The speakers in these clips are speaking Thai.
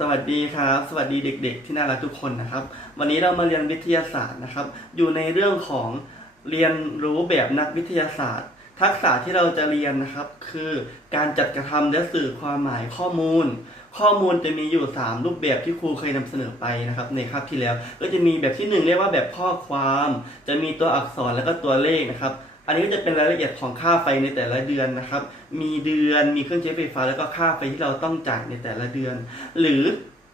สวัสดีครับ สวัสดีเด็ก ๆ ที่น่ารักทุกคนนะครับ วันนี้เรามาเรียนวิทยาศาสตร์นะครับ อยู่ในเรื่องของเรียนรู้แบบนักวิทยาศาสตร์ ทักษะที่เราจะเรียนนะครับ คือการจัดกระทำและสื่อความหมายข้อมูล ข้อมูลจะมีอยู่ 3 รูปแบบที่ครูเคยนำเสนอไปนะครับ ในคาบที่แล้ว ก็จะมีแบบที่หนึ่งเรียกว่าแบบข้อความ จะมีตัวอักษรแล้วก็ตัวเลขนะครับ อันนี้ก็จะเป็นรายละเอียดของค่าไฟในแต่ละเดือนนะครับ มีเดือนมีเครื่องใช้ไฟฟ้าแล้วก็ค่าไฟที่เราต้องจ่ายในแต่ละเดือน หรือ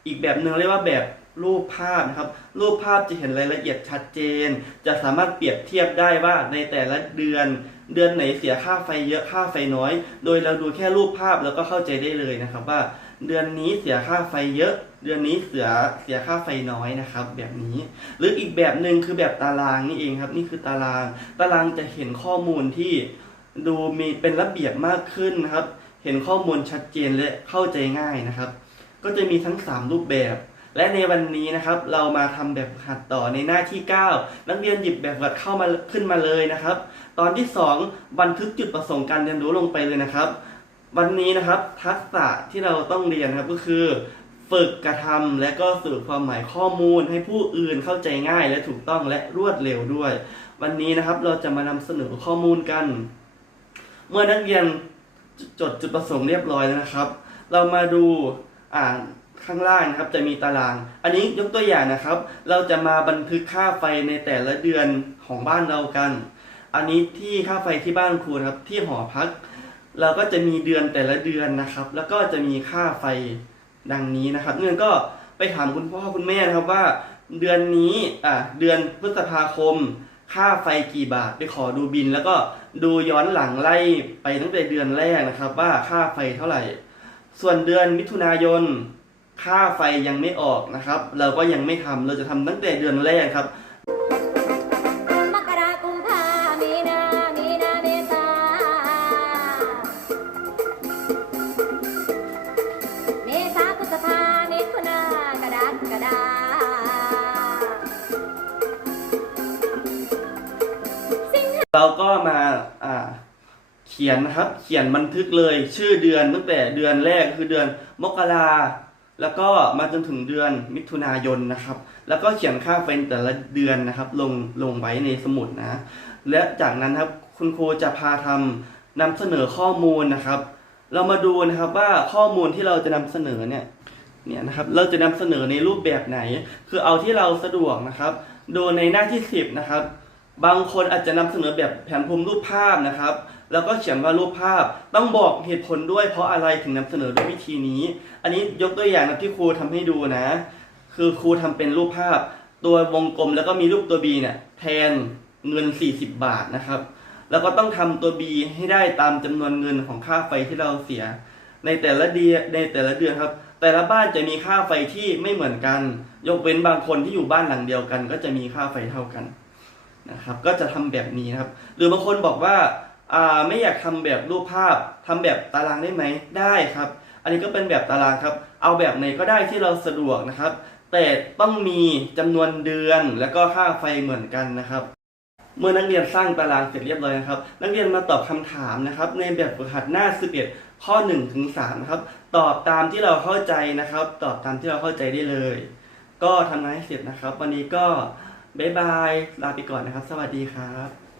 อีกแบบหนึ่งเรียกว่าแบบรูปภาพนะครับ รูปภาพจะเห็นรายละเอียดชัดเจน จะสามารถเปรียบเทียบได้ว่าในแต่ละเดือน เดือนไหนเสียค่าไฟเยอะค่าไฟน้อย โดยเราดูแค่รูปภาพแล้วก็เข้าใจได้เลยนะครับว่า เดือนนี้เสียค่าไฟเยอะ เดือนนี้เสียเสียค่าไฟน้อยนะครับ แบบนี้ หรืออีกแบบหนึ่งคือแบบตารางนี่เองครับ นี่คือตาราง ตารางจะเห็นข้อมูลที่ดูมีเป็นระเบียบมากขึ้นนะครับ เห็นข้อมูลชัดเจนและเข้าใจง่ายนะครับ ก็จะมีทั้ง 3 รูปแบบ และในวันนี้นะครับ เรามาทำแบบหัดต่อในหน้าที่ 9 นักเรียนหยิบแบบหัดเข้ามาขึ้นมาเลยนะครับ ตอนที่ 2 บันทึกจุดประสงค์การเรียนรู้ลงไปเลยนะครับ วันนี้นะครับทักษะที่เราต้องเรียนนะครับก็คือ ฝึกกระทำและก็สื่อความหมายข้อมูลให้ผู้อื่นเข้าใจง่าย และถูกต้องและรวดเร็วด้วย วันนี้นะครับเราจะมานำเสนอข้อมูลกัน เมื่อนักเรียนจดจุดประสงค์เรียบร้อยแล้วนะครับ เรามาดูอ่าข้างล่างนะครับจะมีตาราง อันนี้ยกตัวอย่างนะครับ เราจะมาบันทึกค่าไฟในแต่ละเดือนของบ้านเรากัน อันนี้ที่ค่าไฟที่บ้านครูนะครับที่หอพัก เราก็จะมีเดือนแต่ละเดือนนะครับ แล้วก็จะมีค่าไฟดังนี้นะครับเงินก็ไปถามคุณพ่อคุณแม่นะครับว่า เดือนนี้อะเดือนพฤษภาคม ค่าไฟกี่บาทไปขอดูบิน แล้วก็ดูย้อนหลังไล่ไปตั้งแต่เดือนแรกนะครับ ว่าค่าไฟเท่าไหร่ ส่วนเดือนมิถุนายน ค่าไฟยังไม่ออกนะครับ เราก็ยังไม่ทำเราจะทำตั้งแต่เดือนแรกครับ เราก็มาอ่าเขียนนะครับ เขียนบันทึกเลยชื่อเดือนตั้งแต่เดือนแรกคือเดือนมกราแล้วก็มาจนถึงเดือนมิถุนายนนะครับ แล้วก็เขียนค่าไฟแต่ละเดือนนะครับ ลงลงไว้ในสมุดนะ และจากนั้นครับคุณครูจะพาทำนำเสนอข้อมูลนะครับ เรามาดูนะครับว่าข้อมูลที่เราจะนำเสนอเนี่ยเนี่ยนะครับเราจะนำเสนอในรูปแบบไหน คือเอาที่เราสะดวกนะครับดูในหน้าที่ 10 นะครับ บางคนอาจจะนำเสนอแบบแผนภูมิรูปภาพนะครับ แล้วก็เขียนว่ารูปภาพ ต้องบอกเหตุผลด้วยเพราะอะไรถึงนำเสนอด้วยวิธีนี้ อันนี้ยกตัวอย่างนะที่ครูทำให้ดูนะ คือครูทำเป็นรูปภาพ ตัววงกลมแล้วก็มีรูปตัว B เนี่ยแทนเงิน 40 บาทนะครับ แล้วก็ต้องทำตัว B ให้ได้ตามจำนวนเงินของค่าไฟที่เราเสีย ในแต่ละเดือนในแต่ละเดือนครับ แต่ละบ้านจะมีค่าไฟที่ไม่เหมือนกัน ยกเว้นบางคนที่อยู่บ้านหลังเดียวกัน ก็จะมีค่าไฟเท่ากัน นะครับก็จะทำแบบนี้นะครับ หรือบางคนบอกว่าไม่อยากทำแบบรูปภาพทำแบบตารางได้ไหมได้ครับ อันนี้ก็เป็นแบบตารางครับ เอาแบบไหนก็ได้ที่เราสะดวกนะครับ แต่ต้องมีจำนวนเดือนแล้วก็ค่าไฟเหมือนกันนะครับ เมื่อนักเรียนสร้างตารางเสร็จเรียบร้อยนะครับ นักเรียนมาตอบคำถามนะครับ ในแบบฝึกหัดหน้า11ข้อ1ถึง3นะครับตอบตามที่เราเข้าใจนะครับ ตอบตามที่เราเข้าใจได้เลย ก็ทำงานให้เสร็จนะครับ วันนี้ก็ บ๊ายบาย ลาไปก่อนนะครับ สวัสดีครับ